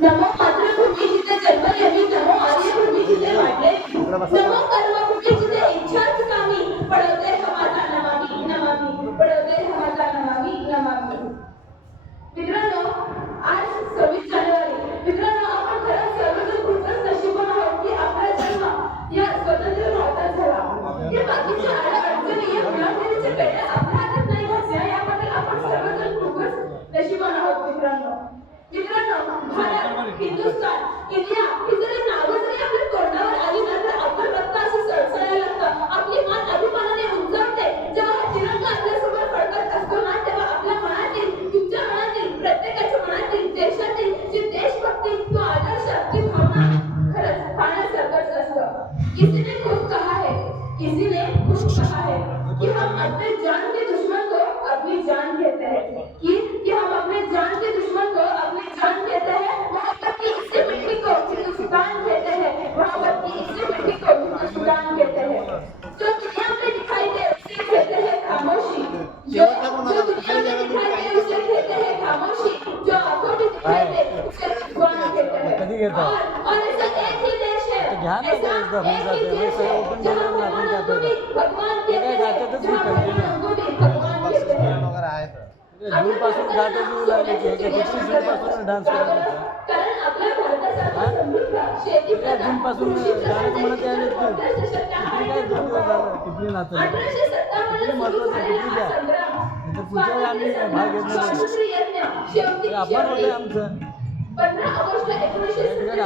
नमो मातृभूमी जिथे जन्मलेली, नमो आर्यभूमी जिथे वाढलेली, नमो कर्मभूमी जिथे इच्छाच कामी, पडवते हवाचा नमामी नमामी, पडवते हवाचा नमामी नमामी. मित्रांनो, आज 26 जानेवारी. मित्रांनो, आपण खरंच सर्वजण खूपच नशिबवान आहोत की आपला जन्म या स्वतंत्र भारतात झाला. या बाकीच्या अडचणी या मुलाखतीच्या वेळेला आपल्या हातात नाही घातल्या, याबद्दल आपण सर्वजण खूपच नशिबवान आहोत. मित्रांनो, भारत, हिंदुस्थान, इंडिया ही जरी नावं जरी आपल्या तोंडावर आली ना तर आपण रक्त असं सळसळायला लागतं. आपली मान अभिमानाने उंचावते. जेव्हा हा तिरंगा आपल्यासमोर फडकत असतो ना, तेव्हा आपल्या मनातील, तुमच्या मनातील, प्रत्येकाच्या मनातील, देशातील जी देशभक्ती, तो आदर्श, ती भावना खरंच पाहण्यासारखंच असतं. किसी ने खूप कहा है, किसी ने खूप कहा है कि हम अपने जान के दुश्मन को अपनी जान कहते हैं, कि हम अपने जान के दुश्मन को अपनी जान कहते हैं. मोहब्बत की इसी मिट्टी को हिंदुस्तान कहते हैं, मोहब्बत की इसी मिट्टी को हिंदुस्तान कहते हैं. जो दुनिया में दिखाई दे उसे कहते हैं खामोशी, जो दुनिया में दिखाई दे उसे कहते हैं खामोशी, जो आंखों में दिखाई दे उसे जुबान कहते हैं. और ऐसा एक ही देश है, ऐसा एक ही देश है जहाँ परमाणु भगवान कहते हैं, जहाँ परमाणु भगवान कहते हैं. जून पासून गाते येऊ लागले की जून पासून डान्स करत कारण आपल्या भारताचा समृद्ध शेती जून पासून गाणं म्हणत यायले काय टिपली नाचत 1857 महत्वाचं टिपली द्या पुढच्या आम्ही भाग घेतला आपण होते आमचं 15 ऑगस्ट 1947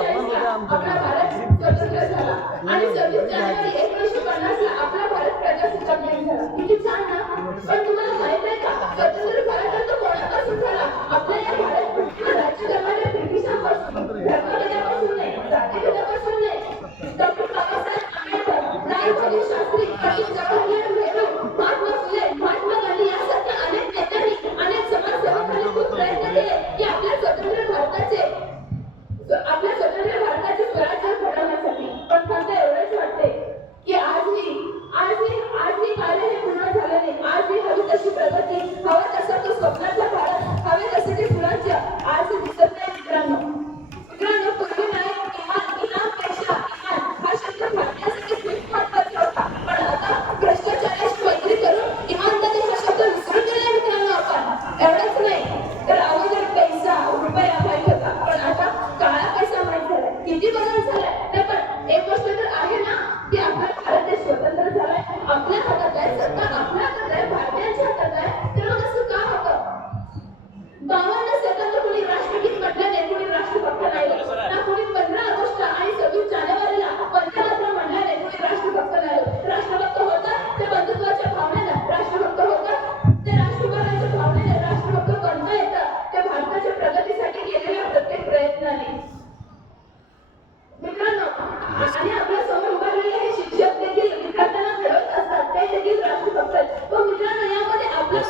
आपला भारत स्वतंत्र झाला आणि 26 जानेवारी 1950 ला आपला भारत प्रजासत्ताक दिन झाला. किती छान ना. पण तुम्हाला माहित आहे का, स्वतंत्र भारत तो कोणापासून झाला? आपल्या या भारत पृथ्वीवर राज्य करणाऱ्या ब्रिटिशांपासून. धर्मभेदापासून नाही, जातीभेदापासून नाही. डॉक्टर बाबासाहेब आंबेडकर, लालबहादूर शास्त्री, पंडित जवाहरलाल नेहरू, महात्मा फुले, महात्मा गांधी यासारख्या अनेक नेत्यांनी, अनेक समाजसेवकांनी खूप प्रयत्न केले की आपल्या स्वतंत्र भारताचे स्वराज्य घडवण्यासाठी. पण फक्त एवढंच वाटते की आजही कार्य हे पूर्ण झालं नाही. आजही हवी तशी प्रगती, हवं तसं तो स्वप्नातला भारत, हवे तसे ते सुराज्य आज दिसत नाही. मित्रांनो, पूर्वी नाही इनामपेक्षा इमान हा शब्द भारतासाठी खूप महत्त्वाचा होता. पण आता भ्रष्टाचाराची मैत्री करून इमानदारी हा शब्द विसरून गेला. मित्रांनो, आपण एवढंच नाही तर अगोदर पैसा, रुपया माहीत होता, पण आता काळा पैसा माहीत झालाय. किती बदल झालाय. नाही, पण एक गोष्ट तर आहे ना की आपला भारत देश स्वतंत्र झालाय, आपल्या हातात आहे, सत्ता आपल्या हातात आहे, भारतीयांच्या हातात आहे. तर मग असं का होतं? 52 सेकंद कोणी राष्ट्रगीत म्हटलं नाही, कोणी राष्ट्रभक्त नाही ना, कोणी 15 ऑगस्ट आणि 26 जानेवारीला वंदे मातरम म्हणलं नाही, कोणी राष्ट्रभक्त नाही. राष्ट्रभक्त होतं ते बंधुत्वाच्या भावनेनं, राष्ट्रभक्त होतं ते राष्ट्रभावाच्या भावनेनं. राष्ट्रभक्त कोणतं येतं? त्या भारताच्या प्रगतीसाठी केलेल्या प्रत्येक प्रयत्नाने. मित्रांनो, आणि आपल्या समोर उभारलेले हे शिक्षक देखील विद्यार्थ्यांना घडवत असतात, ते देखील राष्ट्रभक्त आहेत. पण मित्रांनो, यामध्ये आपलं